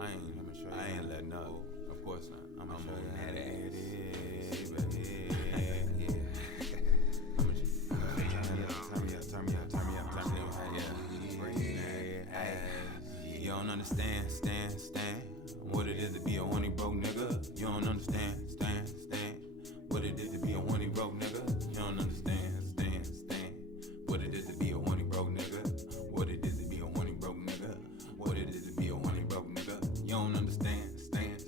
I ain't letting up. Of course not. I'm gonna show you how that ass. Turn me up. You don't understand, stand. What it is to be a horny broke nigga. You don't understand, stand. What it is to be a horny broke nigga. You don't understand, stand. What it is to be a horny broke nigga. What it is to be a horny broke nigga. What it is to be a horny broke nigga. You don't understand, stand.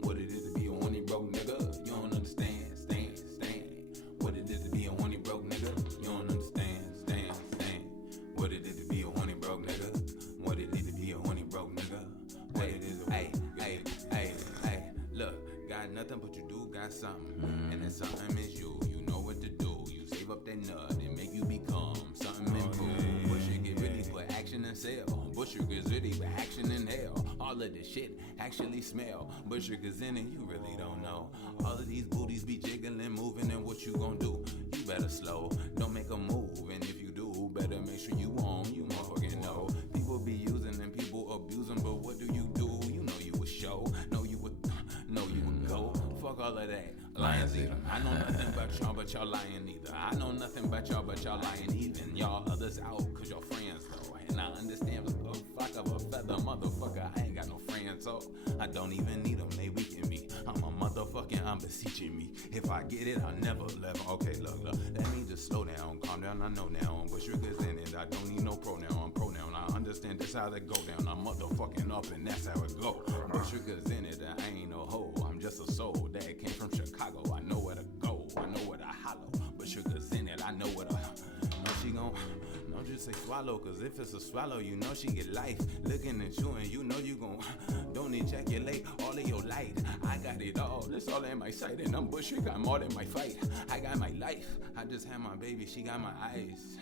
What it is to be a horny broke nigga. You don't understand, stand. What it is to be a horny broke nigga. You don't understand, stand. What it is to be a horny broke nigga. What it is to be a horny broke nigga. What it is to hey. Look, got nothing but you do got something. And that something is you. You know what to do. You save up that nut and make you become something improved. Busher get ready for action and sell. Busher gets ready for action and hell. All of this shit actually smell. Busher gets in and you really don't know. All of these booties be jiggling, moving, and what you gon' do? You better slow, don't make a move. And if you do, better make sure you own. You motherfucking know. People be using and people abusing, but what do? You know you would show. Know you would go. Fuck all of that. Lions eat 'em. I know nothing about y'all, but y'all lying either. I know nothing about y'all, but y'all lying even. Y'all others out, cause y'all friends though. And I understand a flock of a feather, motherfucker. I ain't got no friends, so I don't even need them. They weaken me. I'm a motherfucking, I'm beseeching me. If I get it, I'll never let. Okay, look. That means just slow down, calm down. I know now, but sugar's in it. I don't need no pronoun. I'm pronoun. I understand that's how that go down. I'm motherfucking up, and that's how it go. But sugar's in it. I ain't no hoe. I'm just a soul that came from Chicago. I know where to go. I know where to hollow. But sugar's in it. I know where to. No, she gon' don't just say swallow, cause if it's a swallow, you know she get life. Looking at you and you know you gon' don't ejaculate all of your light. I got it all, that's all in my sight. And I'm Busher, got more than my fight. I got my life, I just had my baby, she got my eyes.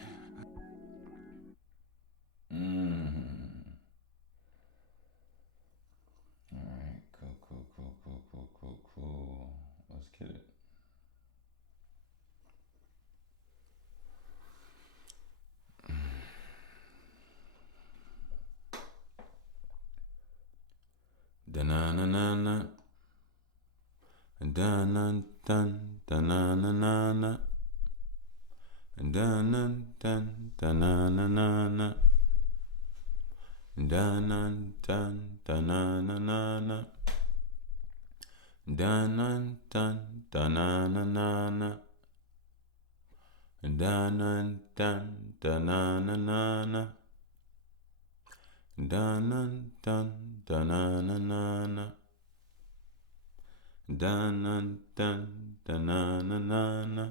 Alright, cool. Let's get it. Da-na-na-na-na. Da-na-dun, da-na-na-na-na. Da-na-dun, da-na-na-na-na. Da-na-dun, da-na-na-na-na. Da-na-dun, da-na-na-na-na. Da-na-dun, da-na-na-na-na. Dun dun dun na na na na. Dun dun dun na na na na.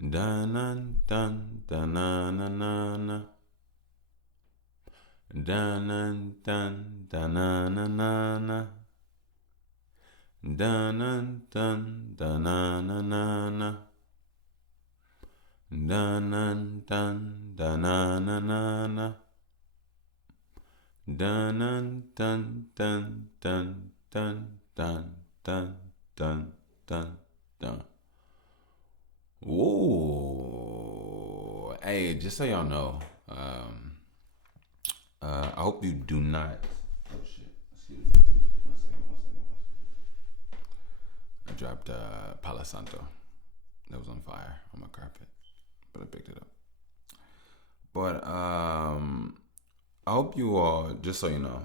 Dun dun dun na na na na. Dun dun dun na na na na. Dun dun dun na na na na. Dun dun dun na na na na. Dun dun dun dun dun dun. Ooh, hey, just so y'all know, I hope you do not. Oh shit! Excuse me. One second. I dropped Palo Santo that was on fire on my carpet, but I picked it up. But I hope you all, just so you know,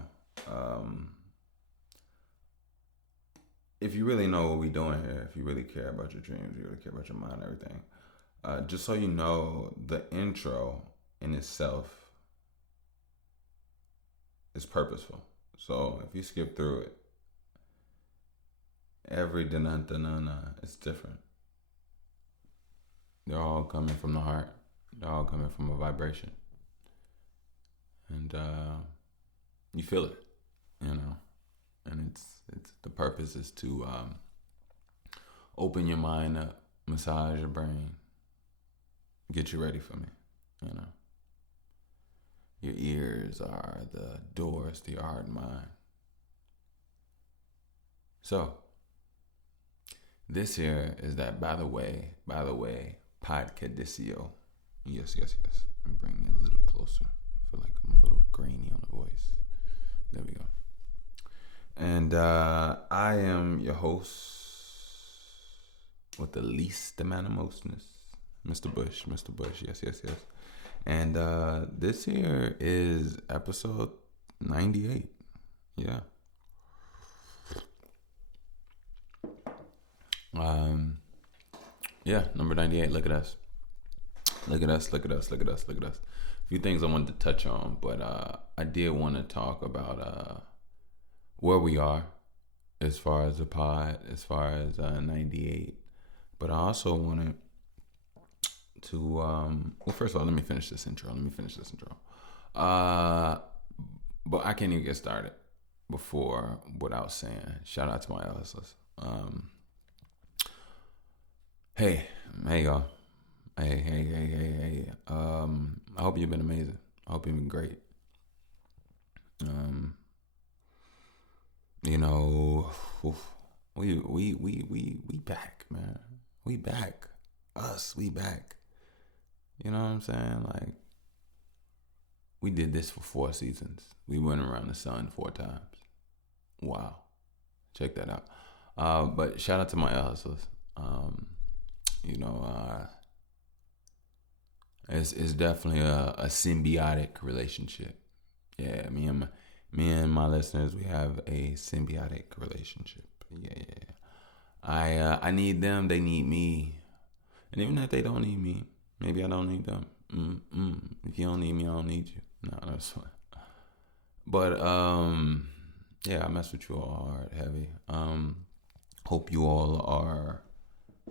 if you really know what we're doing here, if you really care about your dreams, you really care about your mind and everything, just so you know, the intro in itself is purposeful. So if you skip through it, every da-na-na-na is different. They're all coming from the heart. They're all coming from a vibration. And you feel it, you know. And it's the purpose is to open your mind up, massage your brain, get you ready for me, you know. Your ears are the doors to your heart and mind. So, this here is that, by the way, Podcadicio. Yes. Let me bring me a little closer. I feel like I'm a little grainy on the voice. And I am your host with the least amount of mostness, Mr. Bush. Mr. Bush, yes. And this here is episode 98. Yeah. Yeah, number 98. Look at us. Look at us. A few things I wanted to touch on, but I did want to talk about where we are as far as the pod, as far as 98. But I also wanted to, well, first of all, let me finish this intro. But I can't even get started without saying, shout out to my listeners. Hey, y'all. Hey. I hope you've been amazing. I hope you've been great. You know, we back, man. We back. We back. You know what I'm saying? Like, we did this for 4 seasons. We went around the sun 4 times. Wow. Check that out. But shout out to my hustlers. It's definitely a symbiotic relationship. Yeah, me and my listeners, we have a symbiotic relationship. Yeah. I need them, they need me. And even if they don't need me, maybe I don't need them. If you don't need me, I don't need you. No, that's fine. But yeah, I mess with you all hard, heavy. Hope you all are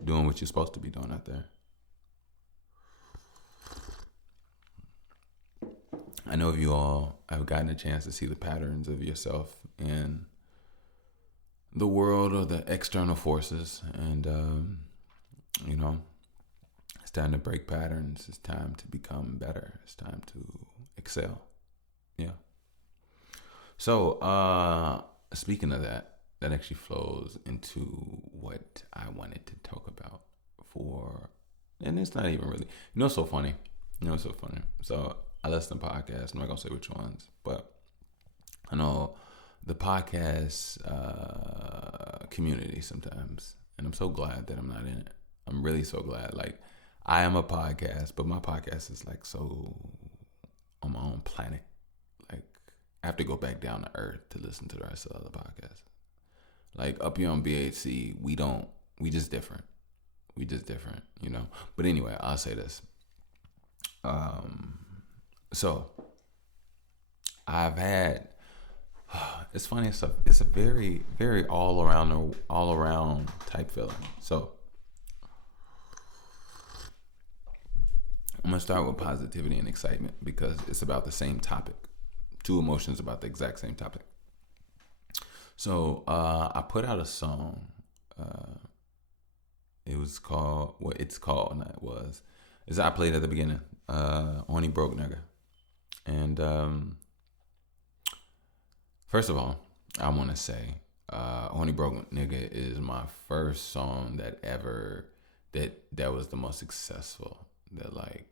doing what you're supposed to be doing out there. I know if you all have gotten a chance to see the patterns of yourself in the world or the external forces, and it's time to break patterns. It's time to become better. It's time to excel. Yeah. So, speaking of that actually flows into what I wanted to talk about and it's not even really, it's so funny. So I listen to podcasts. I'm not going to say which ones, but I know the podcast community sometimes, and I'm so glad that I'm not in it. I'm really so glad. Like, I am a podcast, but my podcast is like so on my own planet. Like, I have to go back down to earth to listen to the rest of the other podcasts. Like, up here on BHC, we just different. But anyway, I'll say this. So I've had, it's funny, it's a very, very all around type feeling. So I'm going to start with positivity and excitement because it's about the same topic. 2 emotions about the exact same topic. So I put out a song. It was called, what it's called, and it was, is I played at the beginning, Horny Broke Nigga. And first of all, I want to say, Horny Broke Nigga is my first song that was the most successful. That like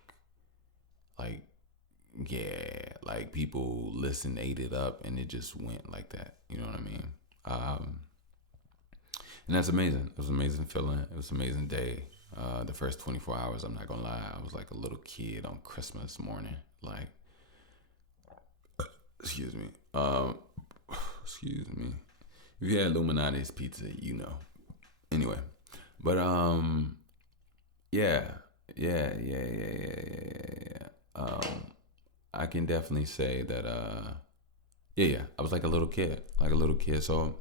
people listened, ate it up, and it just went like that. You know what I mean? And that's amazing. It was an amazing feeling. It was an amazing day. The first 24 hours, I'm not gonna lie, I was like a little kid on Christmas morning. Like, excuse me. If you had Illuminati's pizza, you know. Anyway, but yeah. I can definitely say that I was like a little kid. So,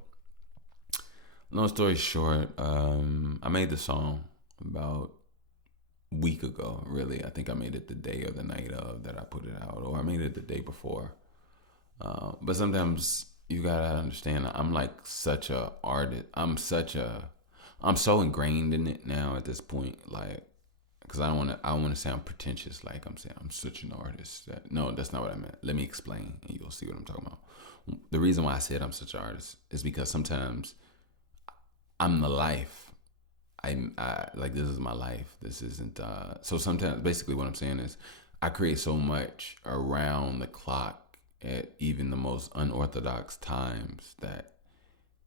long story short, I made the song about a week ago, really. I think I made it the day or the night of that I put it out, or I made it the day before. But sometimes you gotta understand, I'm like such a artist. I'm so ingrained in it now at this point, like, because I don't want to sound pretentious, like I'm saying I'm such an artist. No, that's not what I meant. Let me explain, and you'll see what I'm talking about. The reason why I said I'm such an artist is because sometimes I'm the life. I like, this is my life. This isn't. So sometimes, basically, what I'm saying is, I create so much around the clock at even the most unorthodox times that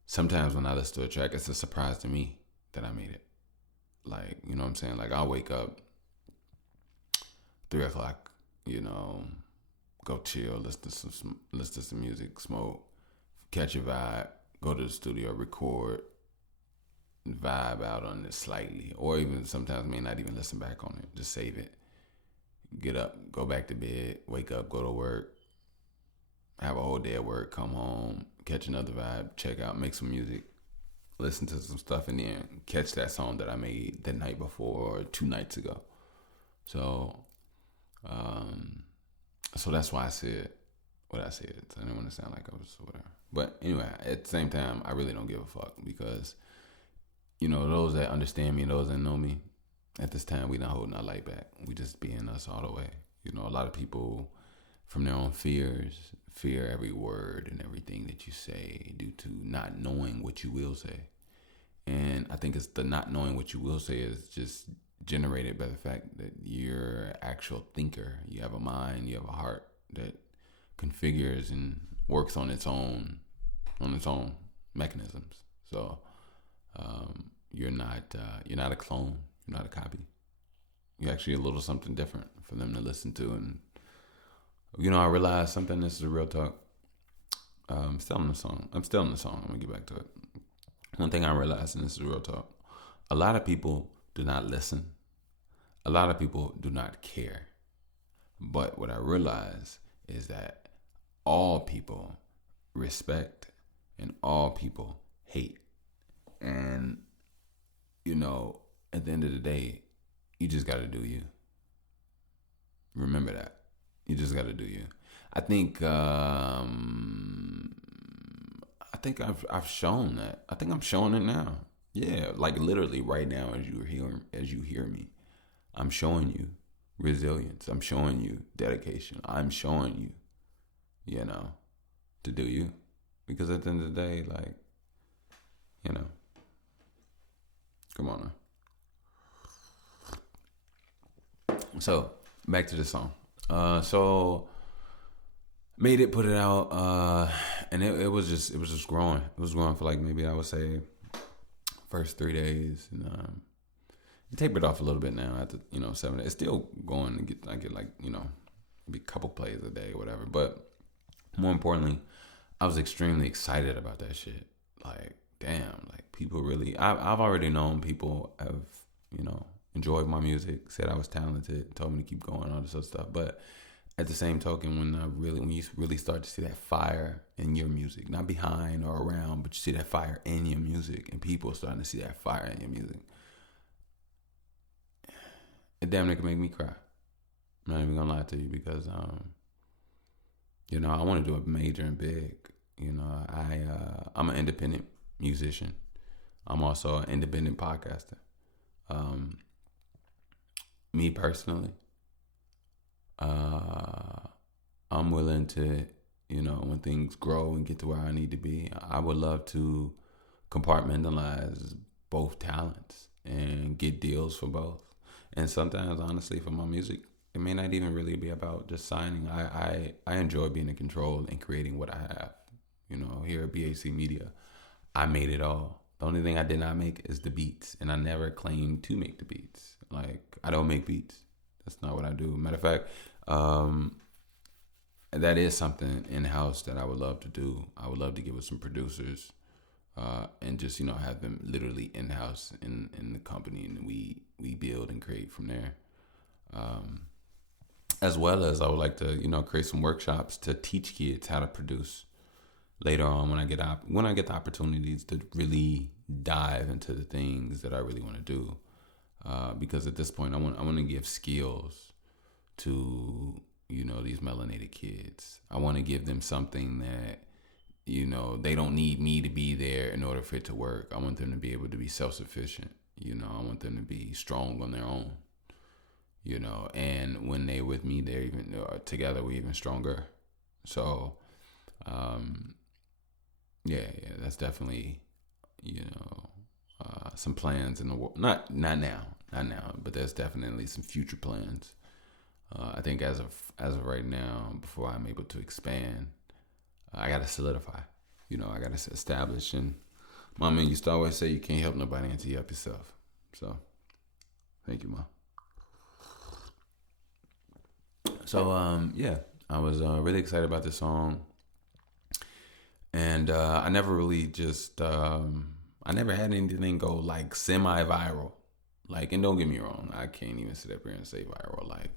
sometimes when I listen to a track, it's a surprise to me that I made it. Like, you know what I'm saying? Like, I'll wake up 3 o'clock, you know, go chill, listen to some music, smoke, catch a vibe, go to the studio, record, vibe out on it slightly, or even sometimes may not even listen back on it, just save it, get up, go back to bed, wake up, go to work, have a whole day at work, come home, catch another vibe, check out, make some music, listen to some stuff, and then catch that song that I made the night before or 2 nights ago. So so that's why I said what I said. I didn't want to sound like I was whatever. But anyway, at the same time, I really don't give a fuck, because, you know, those that understand me and those that know me, at this time, we not holding our light back. We just being us all the way. You know, a lot of people, from their own fears, fear every word and everything that you say due to not knowing what you will say. And I think it's the not knowing what you will say is just generated by the fact that you're an actual thinker. You have a mind, you have a heart that configures and works on its own mechanisms. So you're not a clone. You're not a copy. You're actually a little something different for them to listen to. And, you know, I realized something. This is a real talk. I'm still in the song. I'm going to get back to it. One thing I realized, and this is real talk, a lot of people do not listen. A lot of people do not care. But what I realize is that all people respect and all people hate. And, you know, at the end of the day, you just got to do you. Remember that. You just got to do you. I think I've shown that. I think I'm showing it now. Yeah, like literally right now as you hear me, I'm showing you resilience. I'm showing you dedication. I'm showing you, you know, to do you. Because at the end of the day, like, you know, come on now. So back to the song. So made it, put it out, and it was just growing. It was growing for like maybe I would say first 3 days, and it tapered off a little bit now after 7 days. It's still going to I get like maybe a couple plays a day or whatever. But more importantly, I was extremely excited about that shit. Like, damn, like people really. I've already known people have enjoyed my music, said I was talented, told me to keep going, all this other stuff. But at the same token, when you really start to see that fire in your music, not behind or around, but you see that fire in your music, and people starting to see that fire in your music, it damn near can make me cry. I'm not even gonna lie to you, because I want to do it major and big. I'm an independent musician. I'm also an independent podcaster. Me personally, I'm willing to, when things grow and get to where I need to be, I would love to compartmentalize both talents and get deals for both. And sometimes, honestly, for my music, it may not even really be about just signing. I enjoy being in control and creating what I have. Here at BAC Media, I made it all. The only thing I did not make is the beats, and I never claimed to make the beats. Like, I don't make beats. That's not what I do. Matter of fact, that is something in-house that I would love to do. I would love to get with some producers and just, have them literally in-house in the company, and we build and create from there. As well as I would like to, create some workshops to teach kids how to produce later on when I get the opportunities to really dive into the things that I really want to do. Because at this point, I want to give skills to these melanated kids. I want to give them something that they don't need me to be there in order for it to work. I want them to be able to be self-sufficient. I want them to be strong on their own. And when they're with me, they're even together. We're even stronger. So, yeah, that's definitely some plans in the world. Not now, but there's definitely some future plans. I think as of right now, before I'm able to expand, I gotta solidify. I gotta establish, and Mama used to always say you can't help nobody until you help yourself. So, thank you, Mom. So, yeah, I was really excited about this song. And I never really just, I never had anything go like semi-viral. Like, and don't get me wrong, I can't even sit up here and say viral. Like,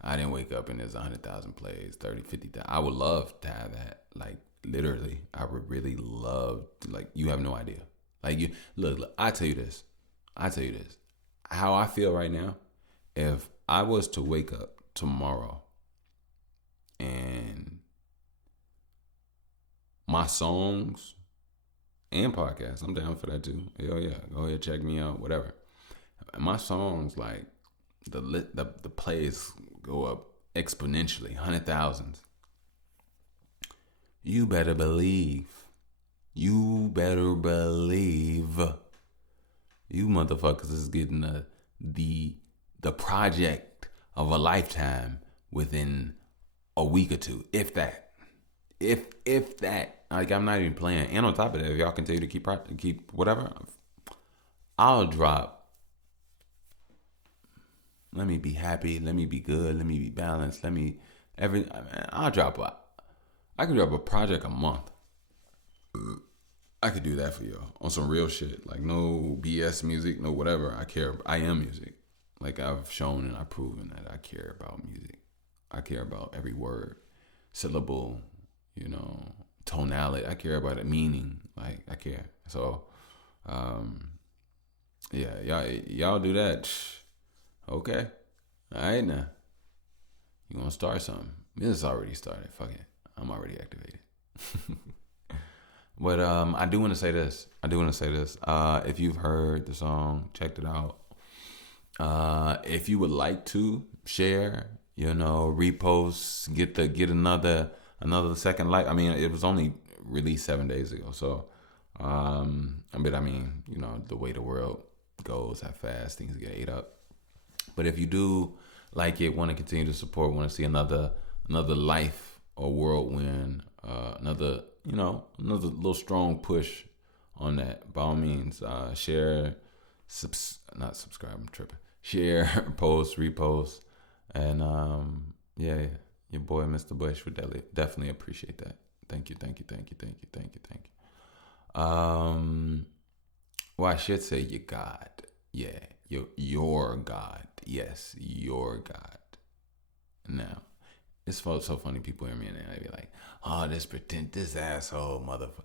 I didn't wake up and there's 100,000 plays, 30, 50,000. I would love to have that. Like, literally, I would really love to, like, you have no idea. Like, you look, I tell you this. How I feel right now, if I was to wake up tomorrow and my songs and podcasts, I'm down for that too. Hell yeah, go ahead, check me out, whatever. My songs, like the plays go up exponentially, 100,000s. You better believe, you motherfuckers is getting the project of a lifetime within a week or two, if that. If that. Like, I'm not even playing. And on top of that, if y'all continue to keep whatever, I'll drop. Let me be happy. Let me be good. Let me be balanced. I'll drop I can drop a project a month. I could do that for y'all on some real shit. Like, no BS music, no whatever. I am music. Like, I've shown and I've proven that I care about music. I care about every word, syllable, tonality. I care about it, meaning. Like, I care. So, yeah, y'all do that. Okay. All right, now. You want to start something? This already started. Fuck it. I'm already activated. But I do want to say this. If you've heard the song, checked it out. If you would like to share, repost, get another second like. I mean, it was only released 7 days ago, so the way the world goes, how fast things get ate up. But if you do like it, want to continue to support, want to see another life or whirlwind, another little strong push on that, by all means, share, not subscribe, I'm tripping. Share, post, repost, and your boy Mr. Bush would definitely appreciate that. Thank you. Well, I should say your God. Yeah, your God. Yes, your God. Now, it's so funny. People hear me and they be like, "Oh, this asshole motherfucker."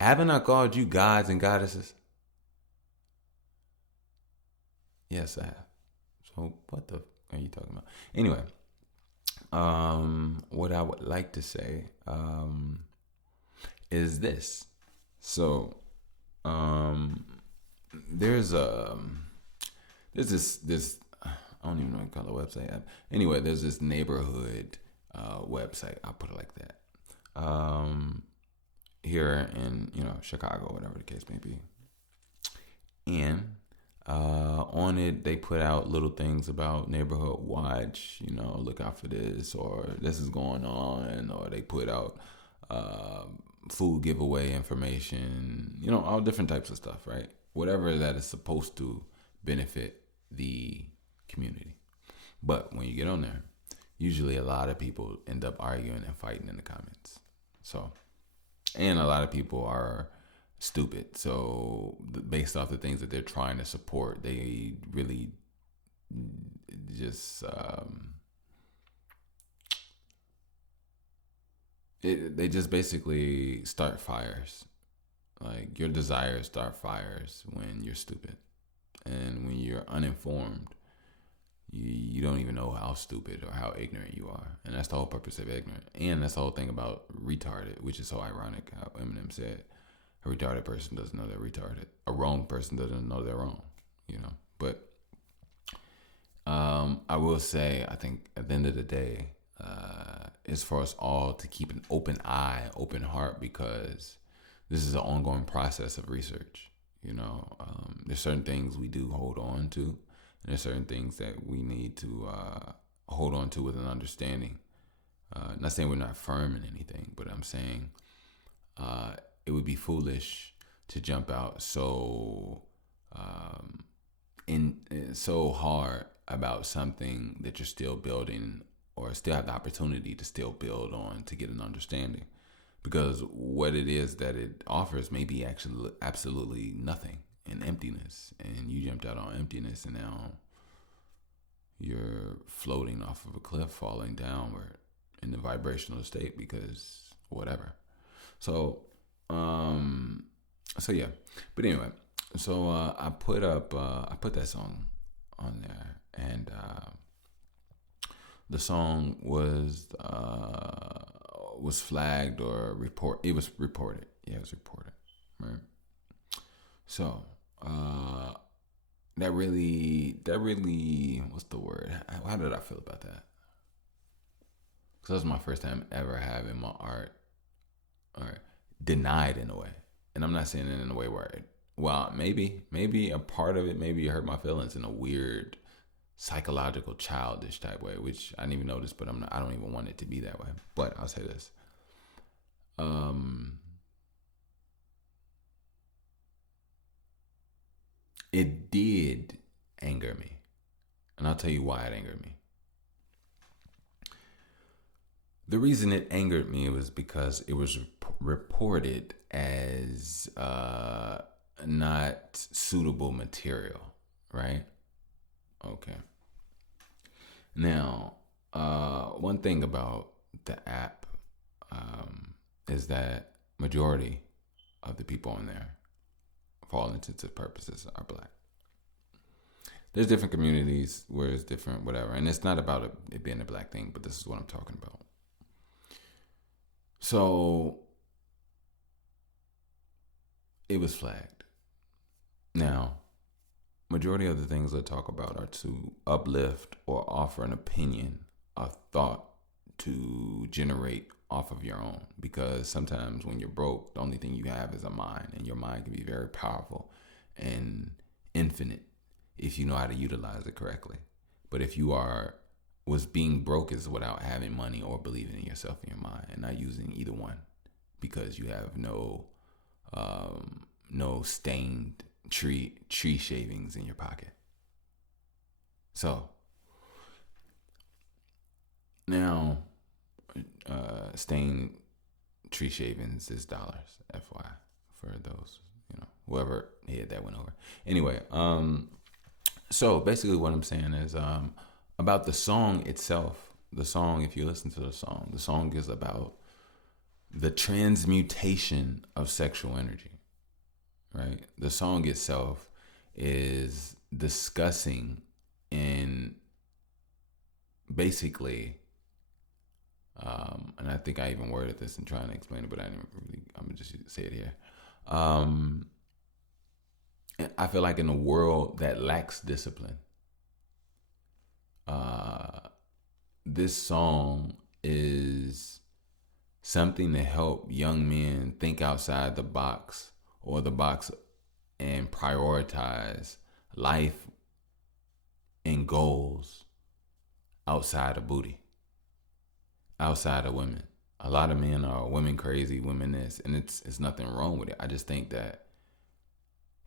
Haven't I called you gods and goddesses? Yes, I have. So what the are you talking about? Anyway, what I would like to say is this. So, there's this I don't even know what to call it, website. Anyway, there's this neighborhood website. I'll put it like that. Here in Chicago, whatever the case may be, and on it they put out little things about neighborhood watch. Look out for this, or this is going on, or they put out food giveaway information. All different types of stuff, right? Whatever that is supposed to benefit the community. But when you get on there, usually a lot of people end up arguing and fighting in the comments. So, and a lot of people are stupid. So based off the things that they're trying to support, they really just they just basically start fires. Like, your desires start fires when you're stupid. And when you're uninformed, you don't even know how stupid or how ignorant you are. And that's the whole purpose of ignorant. And that's the whole thing about retarded, which is so ironic how Eminem said a retarded person doesn't know they're retarded. A wrong person doesn't know they're wrong, But I will say, I think at the end of the day, it's for us all to keep an open eye, open heart, because this is an ongoing process of research. There's certain things we do hold on to, and there's certain things that we need to hold on to with an understanding. Not saying we're not firm in anything, but I'm saying it would be foolish to jump out so hard about something that you're still building or still have the opportunity to still build on to get an understanding, because what it is that it offers may be actually absolutely nothing and emptiness, and you jumped out on emptiness and now you're floating off of a cliff, falling downward in the vibrational state because whatever. So yeah. But anyway, so I put that song on there, and the song was flagged or reported. It was reported. Yeah, it was reported. Right. So that really, what's the word? How did I feel about that? Because that was my first time ever having my art denied in a way. And I'm not saying it in a way where, maybe a part of it, maybe it hurt my feelings in a weird, psychological, childish type way, which I didn't even notice, but I don't even want it to be that way. But I'll say this. It did anger me. And I'll tell you why it angered me. The reason it angered me was because it was reported as not suitable material, right? Okay. Now, one thing about the app is that majority of the people on there, for all intents and purposes, are Black. There's different communities where it's different, whatever. And it's not about it being a Black thing, but this is what I'm talking about. So it was flagged. Now, majority of the things I talk about are to uplift or offer an opinion, a thought to generate off of your own. Because sometimes when you're broke, the only thing you have is a mind, and your mind can be very powerful and infinite if you know how to utilize it correctly. But if you was being broke is without having money or believing in yourself and your mind, and not using either one, because you have no stained tree shavings in your pocket. So now, stained tree shavings is dollars, FYI, for those, whoever head that went over. Anyway, so basically what I'm saying is about the song itself. The song, if you listen to the song is about the transmutation of sexual energy, right? The song itself is discussing and basically, and I think I even worded this and trying to explain it, but I'm gonna just say it here. I feel like in a world that lacks discipline, this song is something to help young men think outside the box and prioritize life and goals outside of booty, outside of women. A lot of men are women crazy, women this, and it's nothing wrong with it. I just think that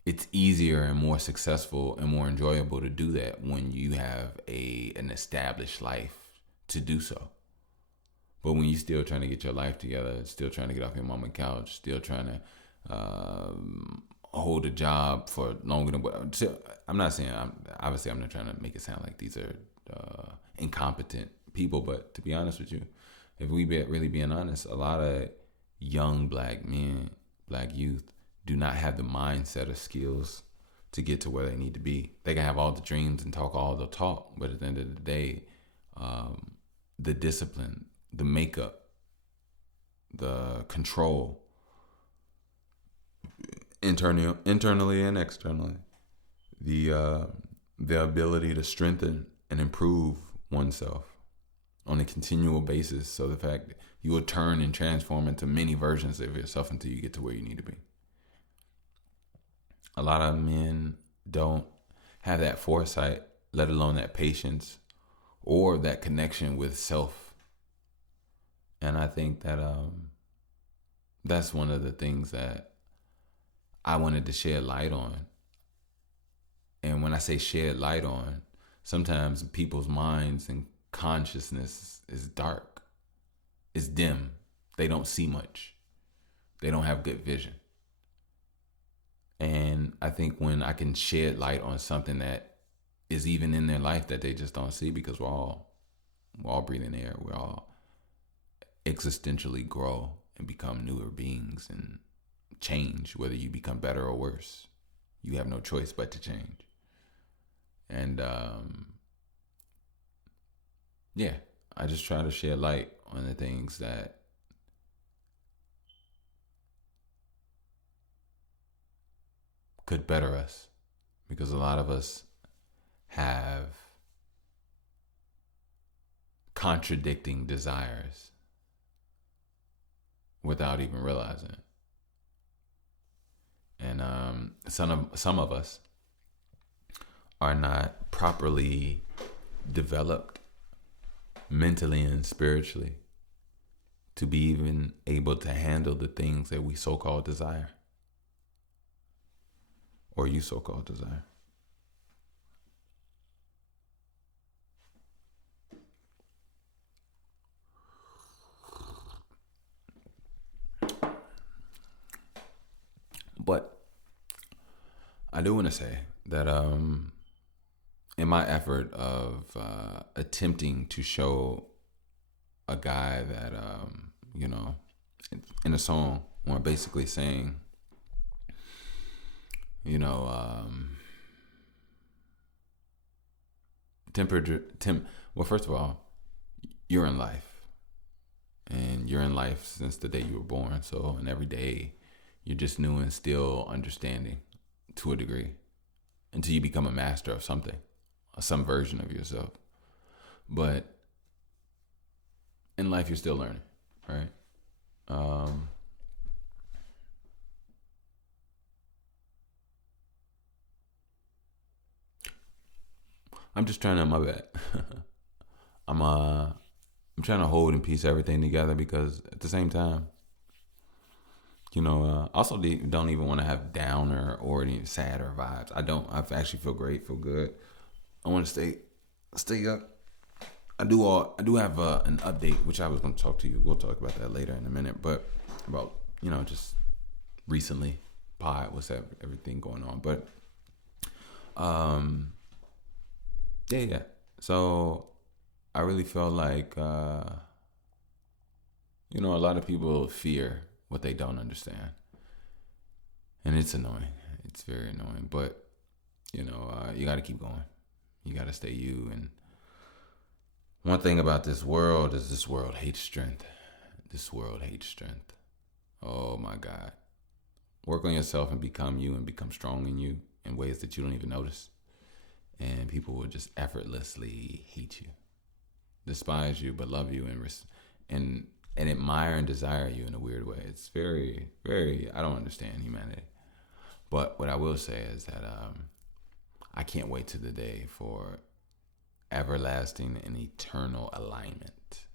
it's easier and more successful and more enjoyable to do that when you have an established life to do so. But when you're still trying to get your life together, still trying to get off your mama couch, still trying to hold a job for longer than what, I'm not saying, obviously I'm not trying to make it sound like these are incompetent people, but to be honest with you, if we really being honest, a lot of young Black men, Black youth, do not have the mindset or skills to get to where they need to be. They can have all the dreams and talk all the talk, but at the end of the day, the discipline, the makeup, the control, internally and externally, the ability to strengthen and improve oneself on a continual basis. So the fact that you will turn and transform into many versions of yourself until you get to where you need to be. A lot of men don't have that foresight, let alone that patience or that connection with self. And I think that that's one of the things that I wanted to shed light on. And when I say shed light on, sometimes people's minds and consciousness is dark. It's dim. They don't see much. They don't have good vision. And I think when I can shed light on something that is even in their life that they just don't see, because we're all breathing air. We're all existentially grow and become newer beings and change, whether you become better or worse. You have no choice but to change. And yeah, I just try to shed light on the things that could better us, because a lot of us have contradicting desires without even realizing it. And some of us are not properly developed mentally and spiritually to be even able to handle the things that we so-called desire, or you so-called desire. But I do want to say that in my effort of attempting to show a guy that, in a song where I'm basically saying, well, first of all, you're in life. And you're in life since the day you were born. So, and every day you're just new and still understanding to a degree until you become a master of something, some version of yourself. But in life, you're still learning, right? I'm just trying to, my bad. I'm trying to hold and piece everything together, because at the same time, also don't even want to have downer or any sadder vibes. I don't. I actually feel great, feel good. I want to stay up. I do have an update, which I was going to talk to you. We'll talk about that later in a minute. But about just recently, what's everything going on? But yeah. So I really felt like a lot of people fear what they don't understand. And it's annoying. It's very annoying. But, you got to keep going. You got to stay you. And one thing about this world is this world hates strength. This world hates strength. Oh, my God. Work on yourself and become you and become strong in you in ways that you don't even notice. And people will just effortlessly hate you, despise you, but love you and admire and desire you in a weird way. It's very, very, I don't understand humanity. But what I will say is that I can't wait to the day for everlasting and eternal alignment.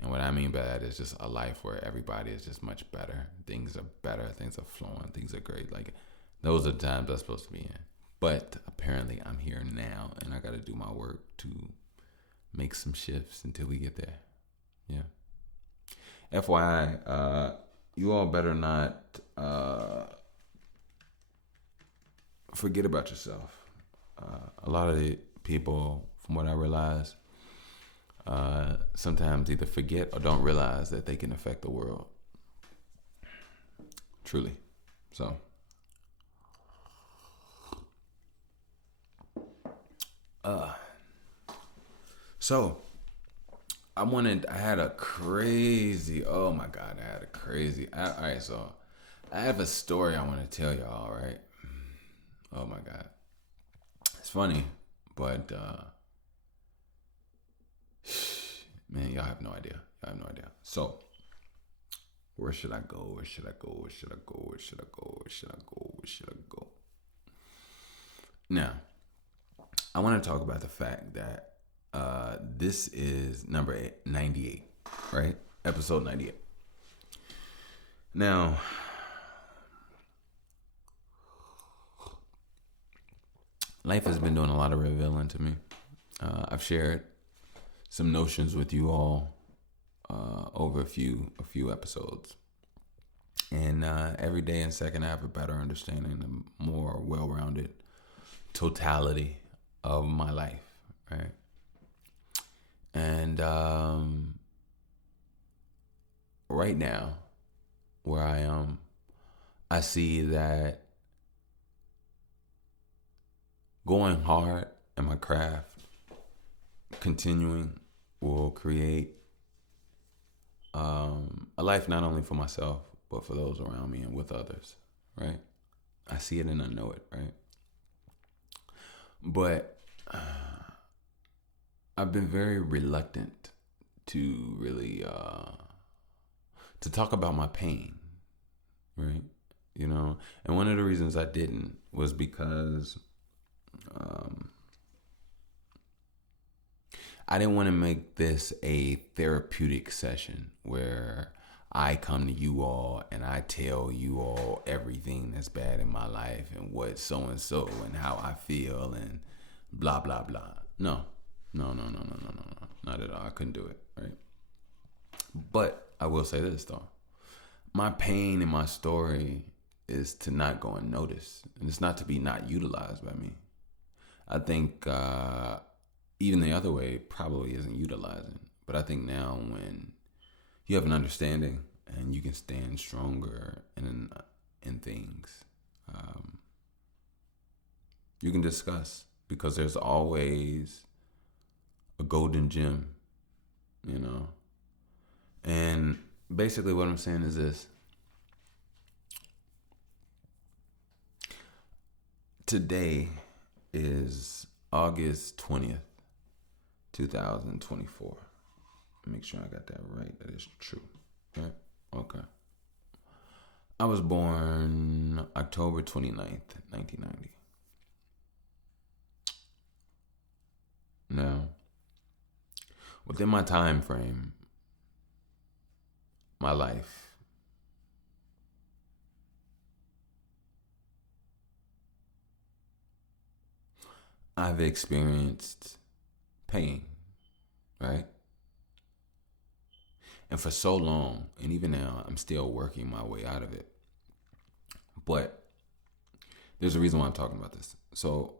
And what I mean by that is just a life where everybody is just much better. Things are better. Things are flowing. Things are great. Like, those are the times I'm supposed to be in. But apparently I'm here now, and I got to do my work to make some shifts until we get there. Yeah. FYI, you all better not forget about yourself. A lot of the people, from what I realize, sometimes either forget or don't realize that they can affect the world. Truly. So I had a crazy, oh my God, all right, so I have a story I want to tell y'all, right? Oh my God. It's funny, but, man, y'all have no idea. So, where should I go? Now, I want to talk about the fact that this is number 98, right? Episode 98. Now, life has been doing a lot of revealing to me. I've shared some notions with you all over a few episodes, and every day and second I have a better understanding, a more well-rounded totality of my life, right? And right now, where I am, I see that going hard in my craft, continuing, will create a life not only for myself, but for those around me and with others, right? I see it and I know it, right? But I've been very reluctant to really to talk about my pain, right? You know, and one of the reasons I didn't was because I didn't want to make this a therapeutic session where I come to you all and I tell you all everything that's bad in my life and what so and so and how I feel and blah blah blah. No, not at all. I couldn't do it, right? But I will say this though, my pain and my story is to not go unnoticed, and it's not to be not utilized by me. I think even the other way probably isn't utilizing, but I think now when you have an understanding and you can stand stronger in things, you can discuss, because there's always a golden gem, you know. And basically what I'm saying is this: today is August 20th, 2024. Make sure I got that right. That is true. Right? Okay. I was born October 29th, 1990. Now, within my time frame, my life, I've experienced pain, right? And for so long, and even now, I'm still working my way out of it. But there's a reason why I'm talking about this. So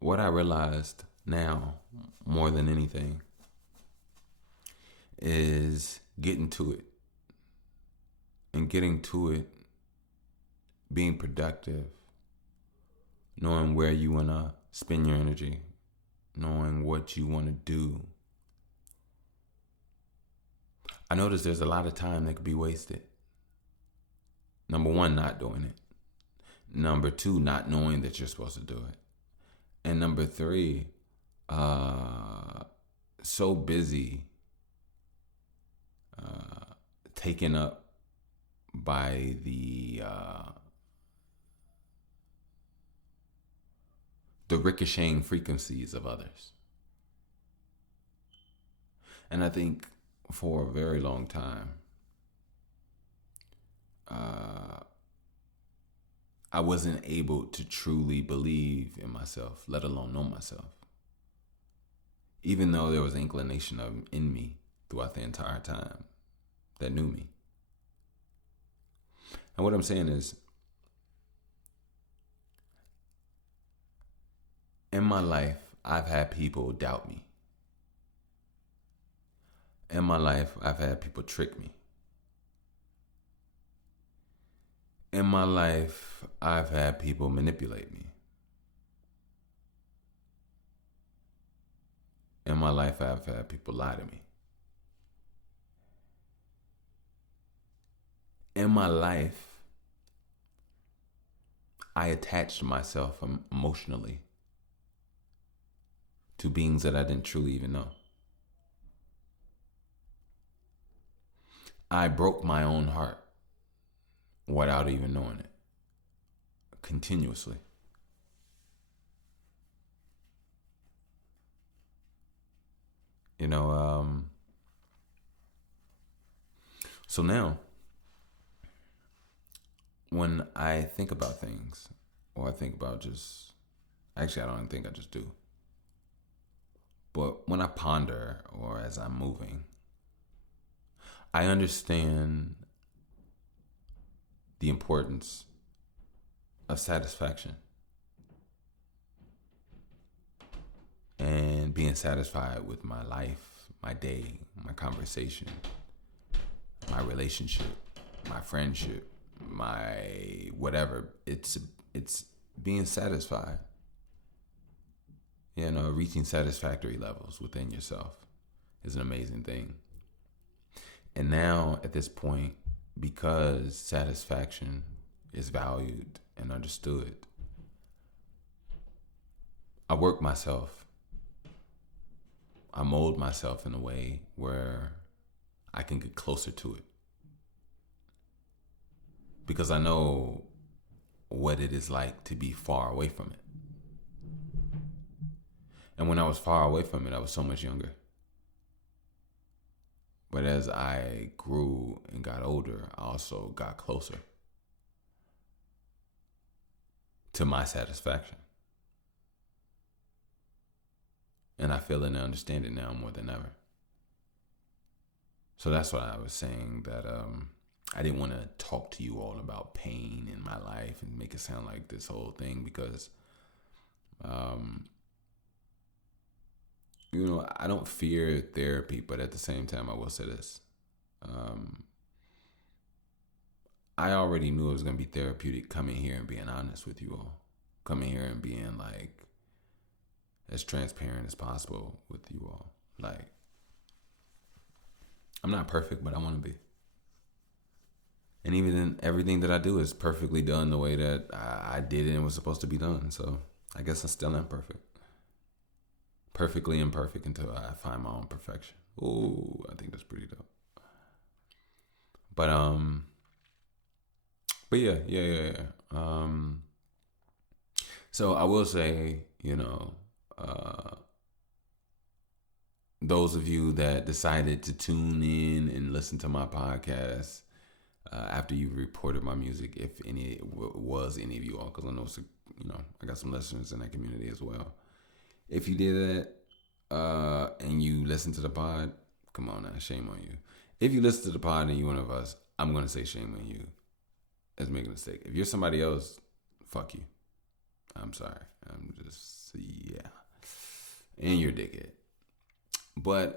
what I realized now, more than anything, is getting to it. And getting to it, being productive, knowing where you want to spend your energy, knowing what you want to do. I noticed there's a lot of time that could be wasted. Number one, not doing it. Number two, not knowing that you're supposed to do it. And number three, so busy taken up by the ricocheting frequencies of others. And I think for a very long time, I wasn't able to truly believe in myself, let alone know myself. Even though there was an inclination in me throughout the entire time that knew me. And what I'm saying is, in my life, I've had people doubt me. In my life, I've had people trick me. In my life, I've had people manipulate me. In my life, I've had people lie to me. In my life, I attached myself emotionally to beings that I didn't truly even know. I broke my own heart without even knowing it, continuously. You know, so now, when I think about things, or I think about just, actually, I don't even think I just do. But when I ponder or as I'm moving, I understand the importance of satisfaction and being satisfied with my life, my day, my conversation, my relationship, my friendship, my whatever. It's being satisfied. Reaching satisfactory levels within yourself is an amazing thing. And now at this point, because satisfaction is valued and understood, I work myself. I mold myself in a way where I can get closer to it. Because I know what it is like to be far away from it. And when I was far away from it, I was so much younger. But as I grew and got older, I also got closer to my satisfaction. And I feel and understand it now more than ever. So that's why I was saying that I didn't want to talk to you all about pain in my life and make it sound like this whole thing because, I don't fear therapy, but at the same time, I will say this. I already knew it was going to be therapeutic coming here and being honest with you all. Coming here and being like as transparent as possible with you all. Like, I'm not perfect, but I want to be. And even then, everything that I do is perfectly done the way that I did it and was supposed to be done. So I guess I still am perfect. Perfectly imperfect until I find my own perfection. Ooh, I think that's pretty dope. But yeah. So I will say, those of you that decided to tune in and listen to my podcast after you reported my music, if any was any of you all, because I know I got some listeners in that community as well. If you did that and you listen to the pod, come on now, shame on you. If you listen to the pod and you're one of us, I'm gonna say shame on you. Let's make a mistake. If you're somebody else, fuck you. I'm sorry. I'm just and you're a dickhead. But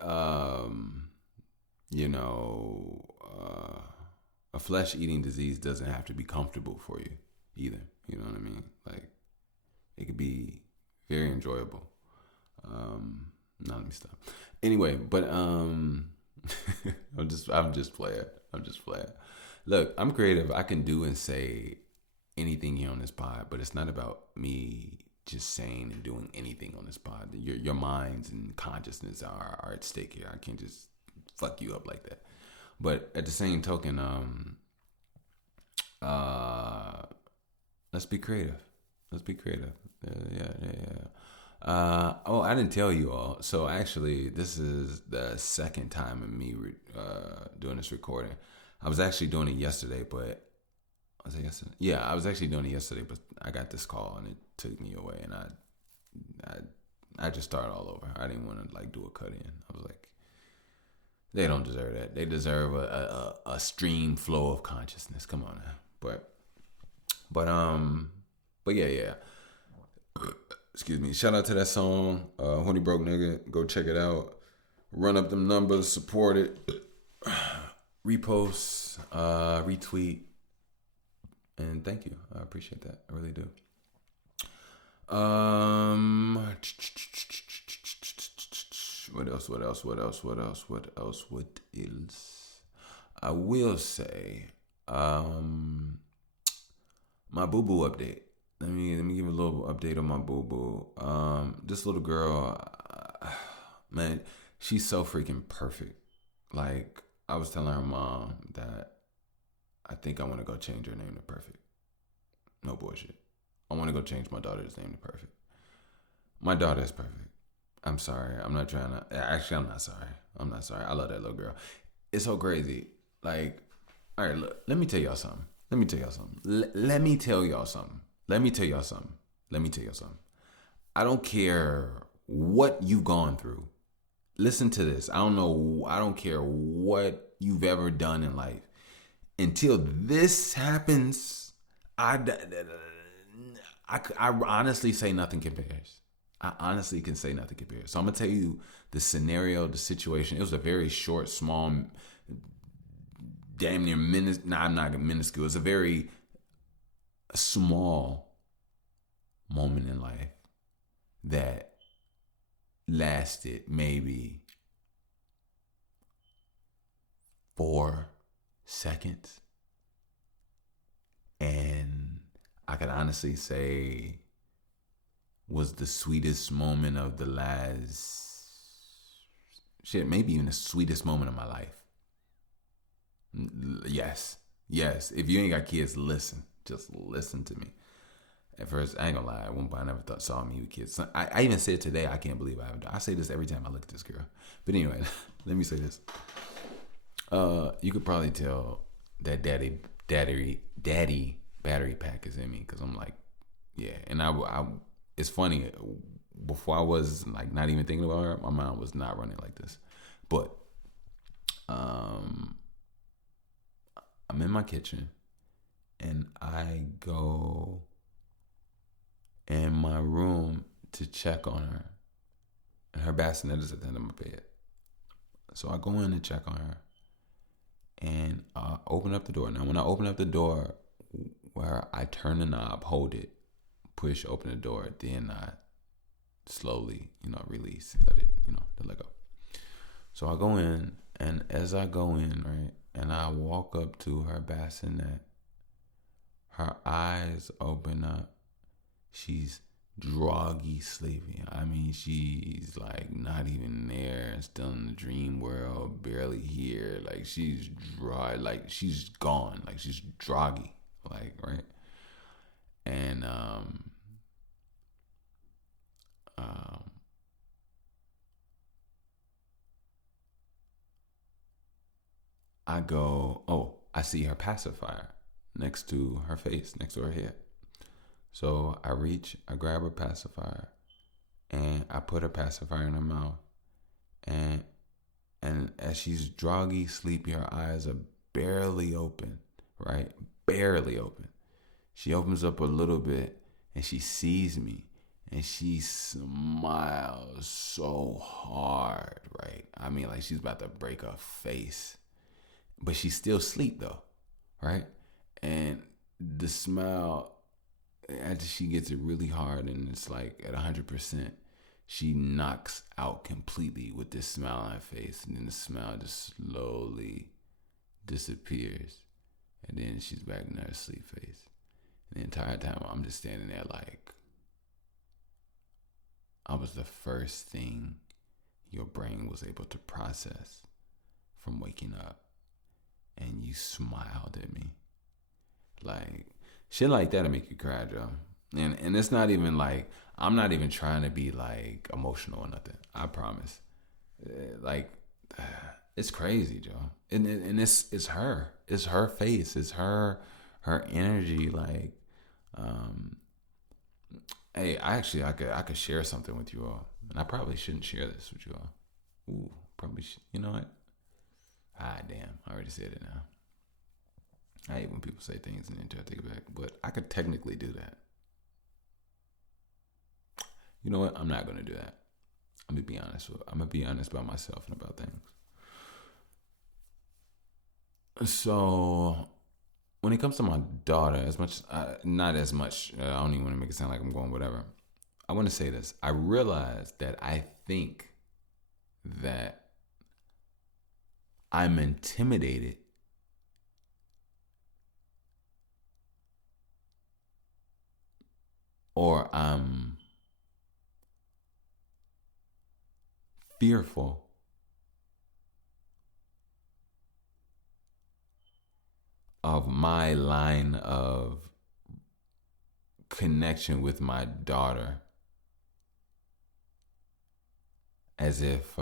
a flesh-eating disease doesn't have to be comfortable for you either. You know what I mean? Like, it could be very enjoyable. Let me stop. Anyway, but I'm just playing. Look, I'm creative. I can do and say anything here on this pod, but it's not about me just saying and doing anything on this pod. Your minds and consciousness are at stake here. I can't just fuck you up like that. But at the same token, let's be creative. Yeah. I didn't tell you all. So actually, this is the second time of me doing this recording. I was actually doing it yesterday, but was it yesterday? Yeah, I was actually doing it yesterday, but I got this call and it took me away, and I just started all over. I didn't want to do a cut in. I was like, they don't deserve that. They deserve a stream flow of consciousness. Come on now. But yeah. Excuse me. Shout out to that song, Horny Broke Nigga. Go check it out. Run up them numbers. Support it. Repost. Retweet. And thank you. I appreciate that. I really do. What else? I will say, my boo-boo update. Let me give a little update on my boo-boo. This little girl, man, she's so freaking perfect. Like, I was telling her mom that I think I want to go change her name to Perfect. No bullshit. I want to go change my daughter's name to Perfect. My daughter is perfect. I'm sorry. I'm not trying to. Actually, I'm not sorry. I love that little girl. It's so crazy. Like, all right, look, let me tell y'all something. Let me tell y'all something. let me tell y'all something. Let me tell y'all something. I don't care what you've gone through. Listen to this. I don't care what you've ever done in life. Until this happens, I honestly say nothing compares. I honestly can say nothing compares. So I'm going to tell you the scenario, the situation. It was a very short, small, damn near minuscule. I'm not minuscule. It's a very small moment in life that lasted maybe 4 seconds. And I could honestly say was the sweetest moment of the last maybe even the sweetest moment of my life. Yes. If you ain't got kids, listen. Just listen to me. At first, I ain't gonna lie. At one point, I never saw me with kids. I even said today, I can't believe I haven't. I say this every time I look at this girl. But anyway, let me say this. You could probably tell that daddy battery pack is in me because I'm like, yeah. And I it's funny. Before I was like not even thinking about her, my mind was not running like this. But I'm in my kitchen and I go in my room to check on her. And her bassinet is at the end of my bed. So I go in to check on her. And I open up the door. Now, when I open up the door, where I turn the knob, hold it, push, open the door, then I slowly, release, let go. So I go in, and as I go in, right, and I walk up to her bassinet, her eyes open up. She's droggy sleeping. I mean, she's like not even there, still in the dream world, barely here. Like she's dry, like she's gone, like she's droggy, like, right? And I go, I see her pacifier next to her face, next to her head. So I reach, I grab her pacifier, and I put her pacifier in her mouth. And as she's droggy, sleepy, her eyes are barely open, right? Barely open. She opens up a little bit, and she sees me, and she smiles so hard, right? I mean, like she's about to break her face. But she's still asleep, though, right? And the smile, after she gets it really hard and it's like at 100%, she knocks out completely with this smile on her face. And then the smile just slowly disappears. And then she's back in her sleep face. And the entire time I'm just standing there like, I was the first thing your brain was able to process from waking up. And you smiled at me. Like, shit like that'll make you cry, Joe. And it's not even like, I'm not even trying to be like emotional or nothing. I promise. Like, it's crazy, Joe. And it's her. It's her face. It's her energy. Like, hey, I could share something with you all. And I probably shouldn't share this with you all. Ooh, probably you know what? Ah, damn. I already said it now. I hate when people say things and then try to take it back. But I could technically do that. You know what? I'm not going to do that. I'm going to be honest about myself and about things. So, when it comes to my daughter, not as much, I don't even want to make it sound like I'm going whatever. I want to say this. I realize that I think that I'm intimidated or I'm fearful of my line of connection with my daughter, as if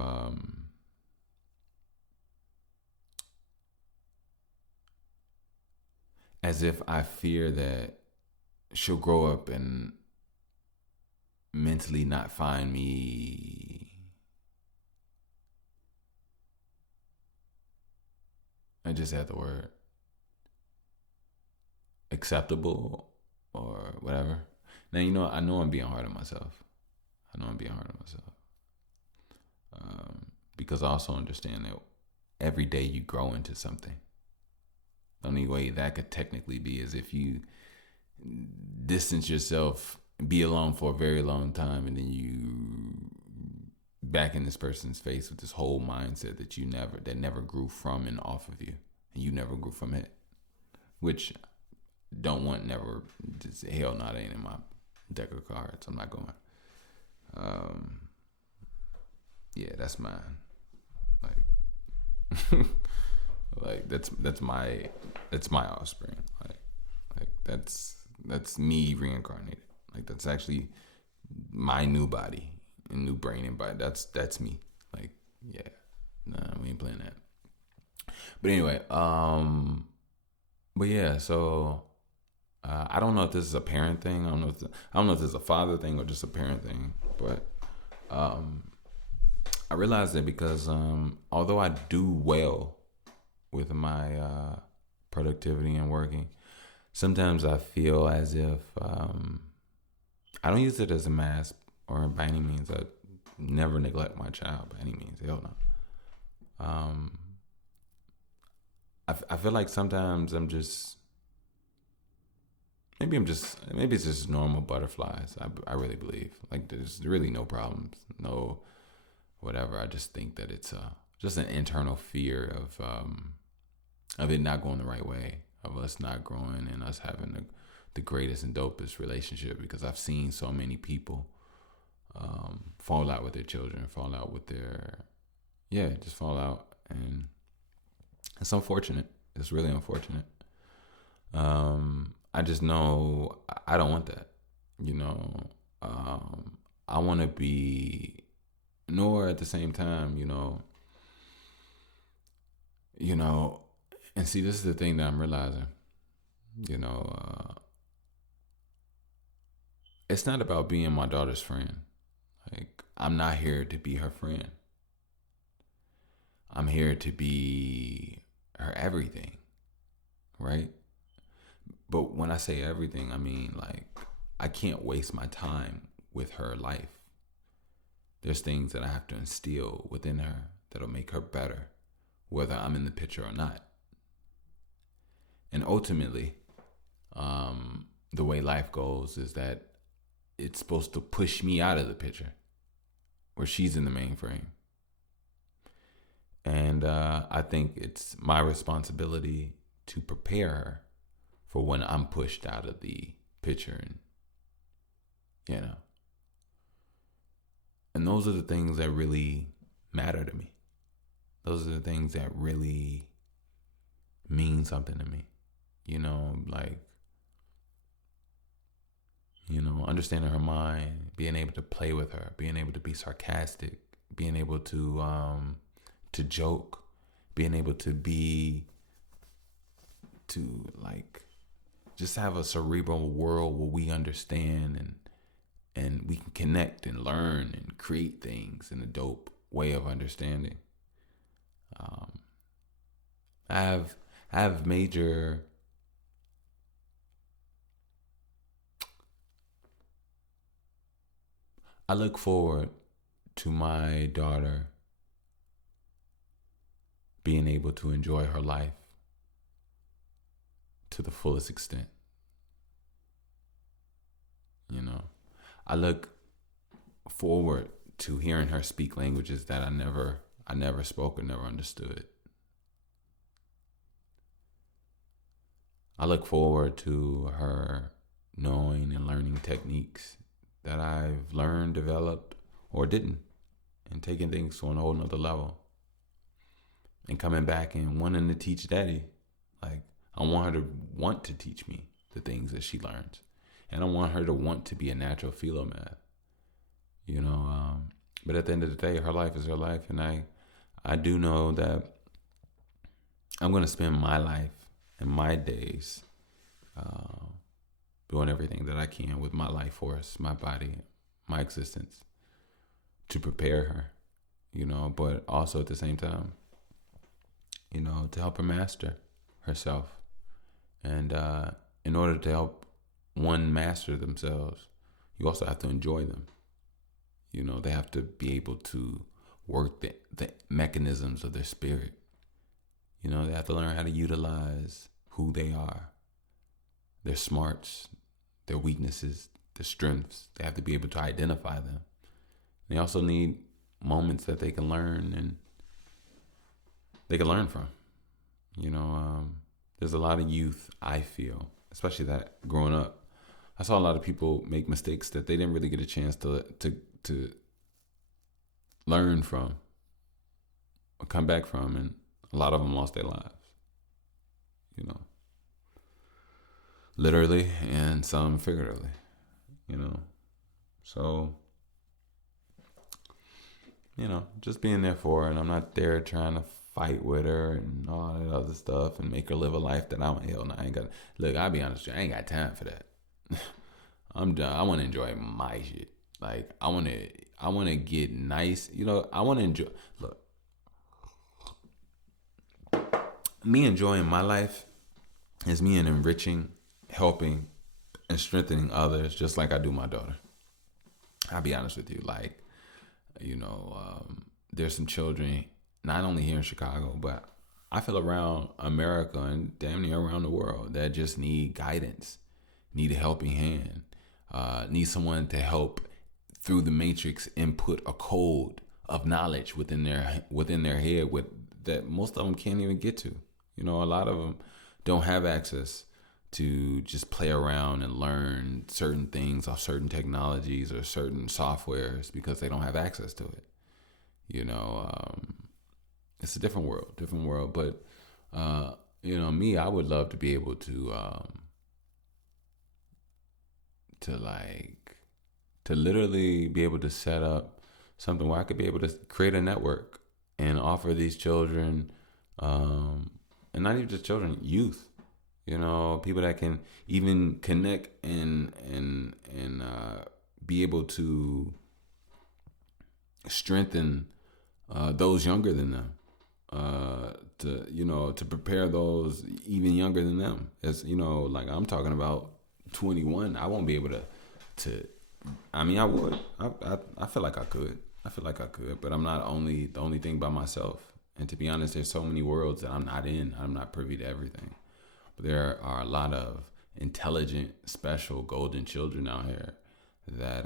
I fear that she'll grow up and mentally not find me. I just had the word acceptable or whatever. Now, I know I'm being hard on myself. Because I also understand that every day you grow into something. The only way that could technically be is if you distance yourself, be alone for a very long time, and then you back in this person's face with this whole mindset that never grew from and off of you, and you never grew from it. Which don't want never. Just hell, not ain't in my deck of cards. I'm not going. Yeah, that's mine. Like, like that's my offspring. Like that's me reincarnated. Like that's actually my new body and new brain and body. That's me. Like, yeah, nah, we ain't playing that. But anyway, but yeah, so I don't know if this is a parent thing. I don't know if this is a father thing or just a parent thing. But I realized that because although I do well with my productivity and working, sometimes I feel as if I don't use it as a mask or by any means. I never neglect my child by any means. Hell no. I feel like sometimes maybe it's just normal butterflies. I really believe like there's really no problems, no whatever. I just think that it's just an internal fear of it not going the right way, of us not growing and us having the greatest and dopest relationship, because I've seen so many people fall out with their children, fall out, and it's unfortunate. It's really unfortunate. I just know I don't want that. I want to be, nor at the same time, and see, this is the thing that I'm realizing, it's not about being my daughter's friend. Like, I'm not here to be her friend. I'm here to be her everything, right? But when I say everything, I mean, like, I can't waste my time with her life. There's things that I have to instill within her that'll make her better, whether I'm in the picture or not. And ultimately, the way life goes is that it's supposed to push me out of the picture where she's in the main frame. And I think it's my responsibility to prepare her for when I'm pushed out of the picture. And those are the things that really matter to me. Those are the things that really mean something to me. Understanding her mind, being able to play with her, being able to be sarcastic, being able to joke, being able to just have a cerebral world where we understand and we can connect and learn and create things in a dope way of understanding. I have major I look forward to my daughter being able to enjoy her life to the fullest extent. I look forward to hearing her speak languages that I never spoke or never understood. I look forward to her knowing and learning techniques that I've learned, developed, or didn't, and taking things to a whole nother level. And coming back and wanting to teach daddy. Like, I want her to want to teach me the things that she learns. And I want her to want to be a natural philomath. But at the end of the day, her life is her life. And I do know that I'm going to spend my life and my days doing everything that I can with my life force, my body, my existence to prepare her, but also at the same time, to help her master herself. And in order to help one master themselves, you also have to enjoy them. They have to be able to work the mechanisms of their spirit. They have to learn how to utilize who they are, their smarts, their weaknesses, their strengths. They have to be able to identify them. They also need moments that they can learn and they can learn from. There's a lot of youth, I feel, especially that growing up, I saw a lot of people make mistakes that they didn't really get a chance to learn from or come back from, and a lot of them lost their lives. Literally and some figuratively. So just being there for her, and I'm not there trying to fight with her and all that other stuff and make her live a life that I ain't got. Look, I'll be honest with you, I ain't got time for that. I'm done. I want to enjoy my shit. Like, I want to get nice. I want to enjoy. Look, me enjoying my life is me enriching, helping, and strengthening others, just like I do my daughter. I'll be honest with you. Like, there's some children, not only here in Chicago, but I feel around America and damn near around the world, that just need guidance, need a helping hand, need someone to help through the matrix input a code of knowledge within their head that most of them can't even get to. A lot of them don't have access to just play around and learn certain things off certain technologies or certain softwares because they don't have access to it. It's a different world. But, me, I would love to be able to literally be able to set up something where I could be able to create a network and offer these children, and not even just children, youth, people that can even connect and be able to strengthen those younger than them, to prepare those even younger than them. As like I'm talking about 21, I won't be able to. I mean, I would. I feel like I could. But I'm not the only thing by myself. And to be honest, there's so many worlds that I'm not in. I'm not privy to everything. But there are a lot of intelligent, special, golden children out here that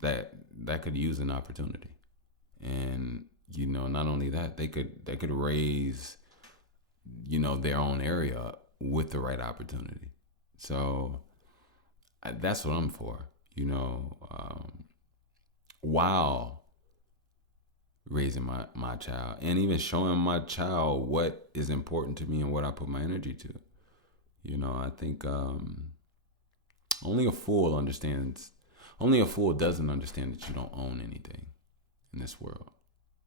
that could use an opportunity. And not only that, they could raise their own area up with the right opportunity. So that's what I'm for. While raising my child and even showing my child what is important to me and what I put my energy to. I think only a fool doesn't understand that you don't own anything in this world.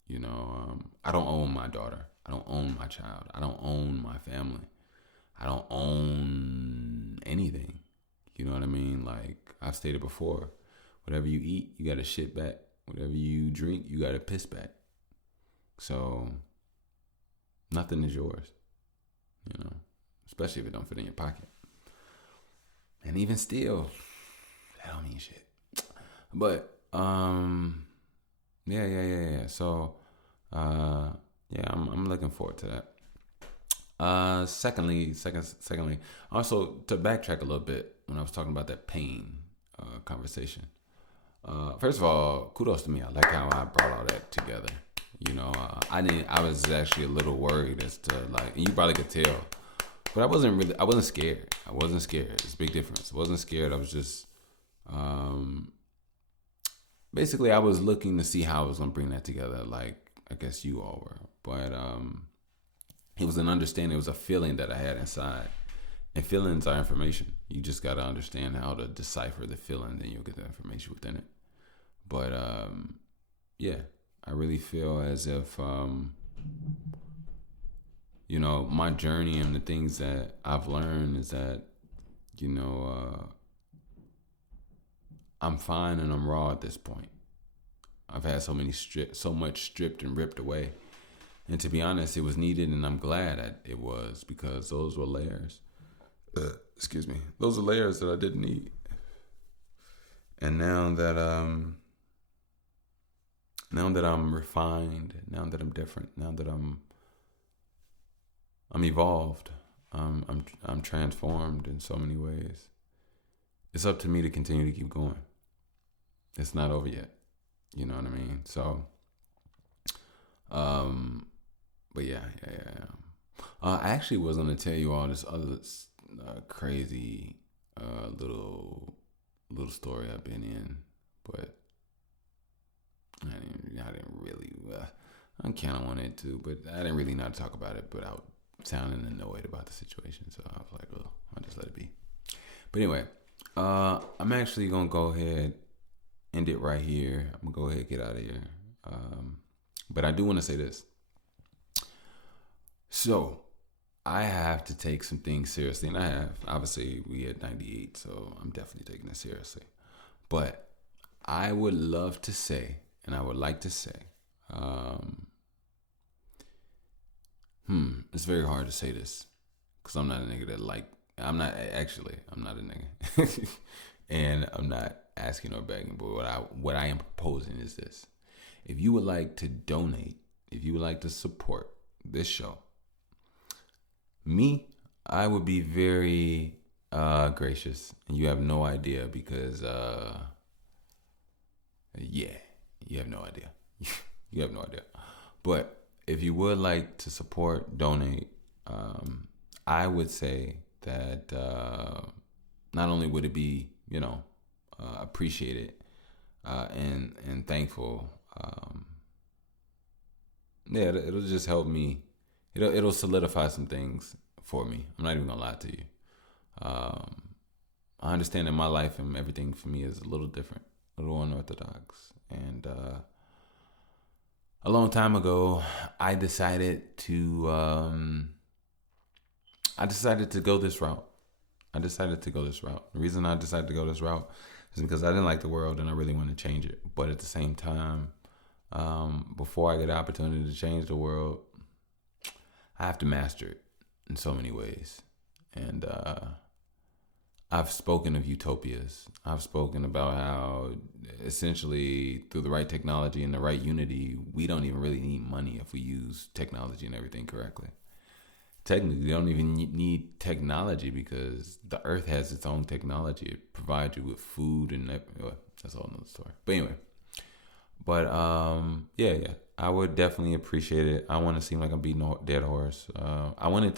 I don't own my daughter. I don't own my child. I don't own my family. I don't own anything. You know what I mean? Like I've stated before, whatever you eat, you got to shit back. Whatever you drink, you got to piss back. So nothing is yours, especially if it don't fit in your pocket. And even still, that don't mean shit. But yeah. So I'm looking forward to that. Secondly, also to backtrack a little bit when I was talking about that pain conversation. First of all, kudos to me. I like how I brought all that together. I was actually a little worried as to and you probably could tell, but I wasn't scared. It's a big difference. I wasn't scared. I was just, basically I was looking to see how I was going to bring that together. Like, I guess you all were, but, it was an understanding. It was a feeling that I had inside, and feelings are information. You just got to understand how to decipher the feeling, then you'll get the information within it. But, yeah, I really feel as if, my journey and the things that I've learned is that you know, I'm fine and I'm raw at this point. I've had so much stripped and ripped away. And to be honest, it was needed, and I'm glad that it was, because those were layers. Excuse me. Those are layers that I didn't need. And now that I'm refined, now that I'm different, now that I'm evolved, I'm transformed in so many ways. It's up to me to continue to keep going. It's not over yet. You know what I mean? So, but yeah. I actually was gonna tell you all this other crazy little story I've been in, but I didn't really. I kind of wanted to, but I didn't really know how to talk about it without sounding annoyed about the situation. So I was like, oh, I'll just let it be. But anyway, I'm actually gonna go ahead, end it right here. I'm gonna go ahead and get out of here. But I do want to say this. So I have to take some things seriously, and I have. Obviously, we at 98, so I'm definitely taking it seriously. But I would love to say, and I would like to say, it's very hard to say this because I'm not a nigga that I'm not a nigga. And I'm not asking or begging, but what I am proposing is this. If you would like to donate, if you would like to support this show, I would be very gracious, and you have no idea because, you have no idea. You have no idea. But if you would like to support, donate, I would say that not only would it be, appreciated and thankful, it'll just help me. It'll solidify some things for me. I'm not even gonna lie to you. I understand that my life and everything for me is a little different, a little unorthodox. And a long time ago, I decided to go this route. The reason I decided to go this route is because I didn't like the world and I really wanted to change it. But at the same time, before I get the opportunity to change the world, I have to master it in so many ways. And I've spoken of utopias. I've spoken about how essentially through the right technology and the right unity, we don't even really need money if we use technology and everything correctly. Technically, you don't even need technology because the earth has its own technology. It provides you with food and that's a whole nother story. But anyway, yeah, I would definitely appreciate it. I want to seem like I'm beating a dead horse. I wanted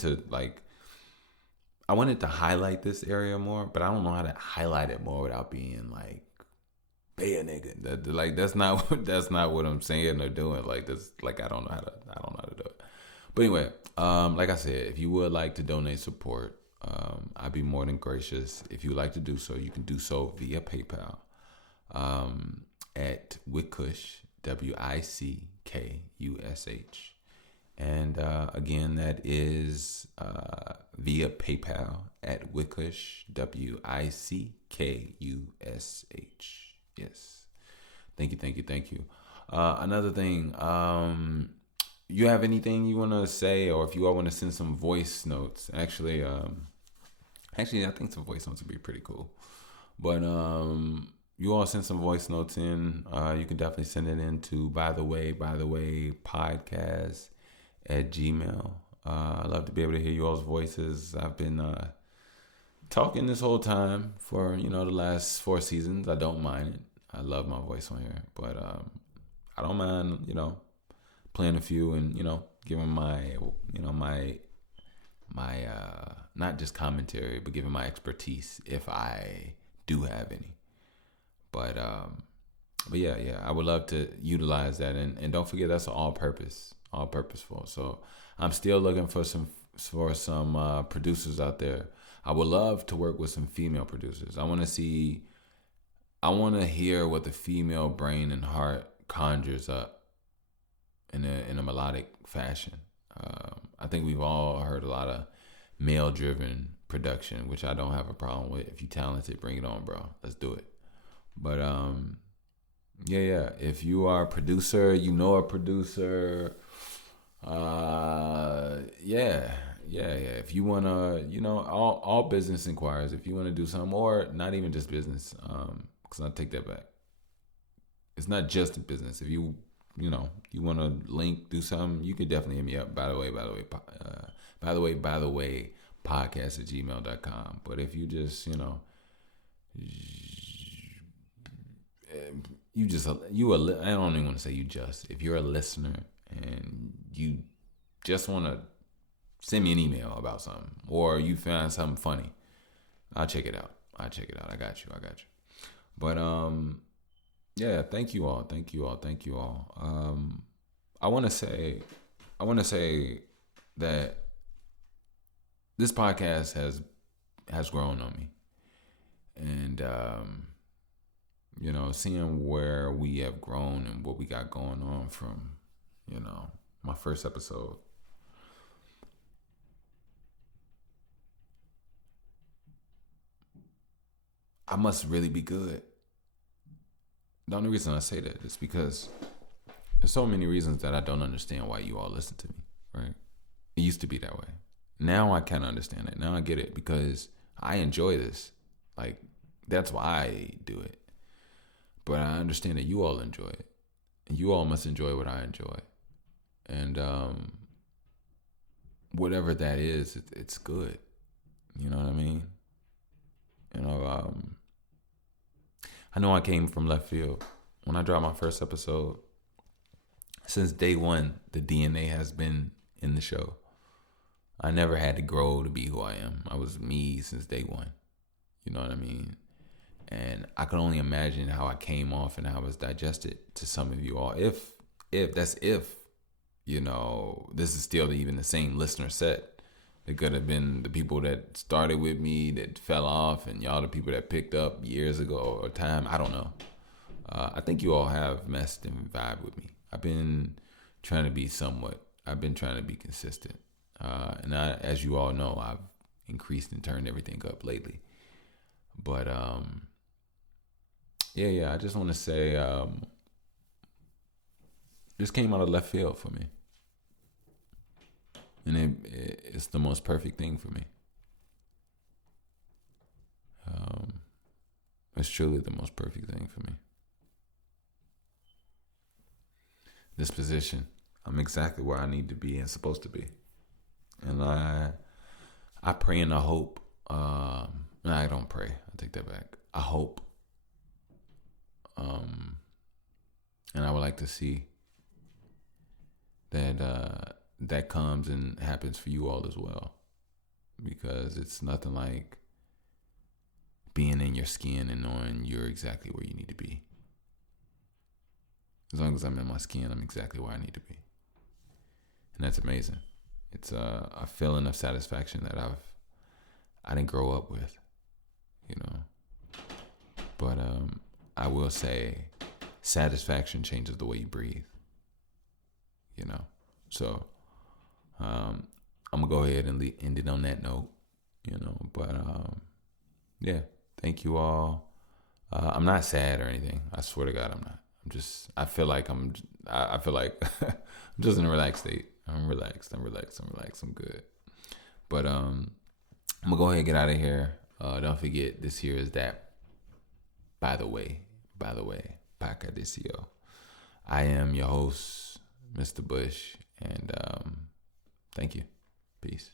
to highlight this area more, but I don't know how to highlight it more without being like, pay a nigga. That's not what I'm saying or doing. Like this, like I don't know how to do it. But anyway, like I said, if you would like to donate support, I'd be more than gracious. If you would like to do so, you can do so via PayPal at Wickush, WICKUSH. And again, that is via PayPal at Wickush, WICKUSH. Yes. Thank you. Another thing, you have anything you want to say, or if you all want to send some voice notes, actually, I think some voice notes would be pretty cool. But you all send some voice notes in. You can definitely send it in to by the way podcast at Gmail. I love to be able to hear you all's voices. I've been talking this whole time for the last 4 seasons. I don't mind it. I love my voice on here, but I don't mind playing a few and giving my my not just commentary, but giving my expertise if I do have any. But yeah, I would love to utilize that, and don't forget that's all purposeful. So I'm still looking for some producers out there. I would love to work with some female producers. I want to hear what the female brain and heart conjures up in a melodic fashion. I think we've all heard a lot of male-driven production, which I don't have a problem with. If you talented, bring it on, bro. Let's do it. But yeah. If you are a producer, you know a producer. Yeah. If you wanna, all business inquiries. If you wanna do something, or not even just business, because I take that back. It's not just a business. If you wanna link, do something, you could definitely hit me up. By the way, podcast@gmail.com. But if you just, I don't even want to say you just. If you're a listener and you just want to send me an email about something, or you find something funny, I'll check it out. I got you. But yeah, thank you all. I want to say that this podcast has grown on me, and seeing where we have grown and what we got going on from, my first episode. I must really be good. The only reason I say that is because there's so many reasons that I don't understand why you all listen to me, right? It used to be that way. Now I kind of understand it. Now I get it because I enjoy this. Like, that's why I do it. But I understand that you all enjoy it. And you all must enjoy what I enjoy. And whatever that is, it's good. You know what I mean? I know I came from left field. When I dropped my first episode, since day one, the DNA has been in the show. I never had to grow to be who I am. I was me since day one. You know what I mean? And I can only imagine how I came off and how I was digested to some of you all. If this is still even the same listener set. It could have been the people that started with me that fell off, and y'all the people that picked up years ago or time. I don't know. I think you all have messed and vibe with me. I've been trying to be consistent. And as you all know, I've increased and turned everything up lately. But yeah, I just want to say this came out of left field for me. And it's the most perfect thing for me. It's truly the most perfect thing for me. This position, I'm exactly where I need to be and supposed to be. And I pray and I hope. I don't pray. I take that back. I hope. And I would like to see that that comes and happens for you all as well, because it's nothing like being in your skin and knowing you're exactly where you need to be. As long as I'm in my skin, I'm exactly where I need to be, and that's amazing. It's a feeling of satisfaction that I didn't grow up with, But I will say, satisfaction changes the way you breathe, So. I'm gonna go ahead and end it on that note, But yeah, thank you all. I'm not sad or anything. I swear to God, I'm not. I feel like I'm just in a relaxed state. I'm relaxed. I'm good. But I'm gonna go ahead and get out of here. Don't forget, this here is that. By the way, Paca Decio. I am your host, Mr. Bush, and thank you. Peace.